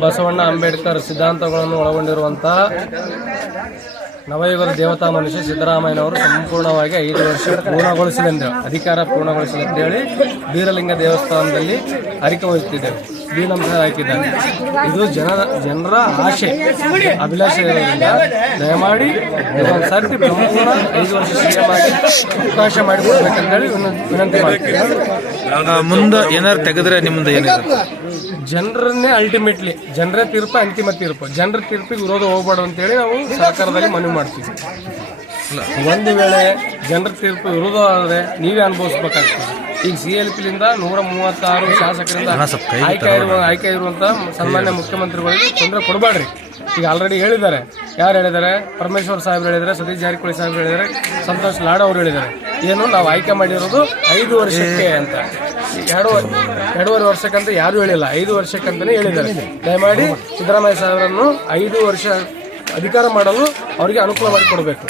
ಬಸವಣ್ಣ ಅಂಬೇಡ್ಕರ್ ಸಿದ್ಧಾಂತಗಳನ್ನು ಒಳಗೊಂಡಿರುವಂತಹ ನವಯುಗದ ದೇವತಾ ಮನುಷ್ಯ ಸಿದ್ದರಾಮಯ್ಯನವರು ಸಂಪೂರ್ಣವಾಗಿ ಐದು ವರ್ಷ ಪೂರ್ಣಗೊಳಿಸಿದಂತೆ ಅಧಿಕಾರ ಪೂರ್ಣಗೊಳಿಸಿದೆ ಅಂತ ಹೇಳಿ ಬೀರಲಿಂಗ ದೇವಸ್ಥಾನದಲ್ಲಿ ಅರಿಕೆ ವಹಿಸುತ್ತಿದ್ದೇವೆ ಬೀನಂಶ ಹಾಕಿದ್ದಾರೆ. ಇದು ಜನರ ಜನರ ಆಶೆ, ಅಭಿಲಾಷೆ ಇರೋದ್ರಿಂದ ದಯಮಾಡಿ ಇದೊಂದು ಸರ್ತಿ ಪ್ರಮುಖ ಐದು ವರ್ಷ ಸಿಎಂ ಆಗಿ ಅವಕಾಶ ಮಾಡಿಕೊಡ್ಬೇಕಂತೇಳಿ ವಿನಂತಿ- ವಿನಂತಿ ಮಾಡ್ತೀನಿ. ಮುಂದೆ ಏನಾರು ತೆಗೆದ್ರೆ ನಿಮ್ದು ಏನಿದೆ? ಜನರನ್ನೇ ಅಲ್ಟಿಮೇಟ್ಲಿ ಜನರೇ ತೀರ್ಪು ಅಂತಿಮ ತೀರ್ಪು. ಜನರ ತೀರ್ಪಿಗೆ ವಿರೋಧ ಹೋಗ್ಬಾರ್ದು ಅಂತೇಳಿ ನಾವು ಸರ್ಕಾರದಲ್ಲಿ ಮನವಿ ಮಾಡ್ತೀವಿ. ಒಂದು ವೇಳೆ ಜನರ ತೀರ್ಪು ವಿರೋಧ ಆದರೆ ನೀವೇ ಅನುಭವಿಸ್ಬೇಕಾಗ್ತದೆ. ಈಗ ಸಿ ಎಲ್ ಪಿಲಿಂದ ನೂರ ಮೂವತ್ತಾರು ಶಾಸಕರಿಂದ ಆಯ್ಕೆ ಇರುವ ಆಯ್ಕೆ ಇರುವಂತಹ ಸನ್ಮಾನ್ಯ ಮುಖ್ಯಮಂತ್ರಿಗಳಿಗೆ ತೊಂದರೆ ಕೊಡಬೇಡ್ರಿ. ಈಗ ಆಲ್ರೆಡಿ ಹೇಳಿದ್ದಾರೆ. ಯಾರು ಹೇಳಿದ್ದಾರೆ? ಪರಮೇಶ್ವರ್ ಸಾಹೇಬ್ರು ಹೇಳಿದ್ದಾರೆ ಸತೀಶ್ ಜಾರಕಿಹೊಳಿ ಸಾಹೇಬ್ರು ಹೇಳಿದ್ದಾರೆ ಸಂತೋಷ್ ಲಾಡ್ ಅವರು ಹೇಳಿದ್ದಾರೆ. ಏನು ನಾವು ಆಯ್ಕೆ ಮಾಡಿರೋದು ಐದು ವರ್ಷಕ್ಕೆ ಅಂತ. ಎರಡು ಎರಡೂವರೆ ವರ್ಷಕ್ಕಂತ ಯಾರು ಹೇಳಿಲ್ಲ. ಐದು ವರ್ಷಕ್ಕಂತಲೇ ಹೇಳಿದ್ದಾರೆ. ದಯಮಾಡಿ ಸಿದ್ದರಾಮಯ್ಯ ಸಾಹೇಬರನ್ನು ಐದು ವರ್ಷ ಅಧಿಕಾರ ಮಾಡಲು ಅವರಿಗೆ ಅನುಕೂಲ ಮಾಡಿಕೊಡಬೇಕು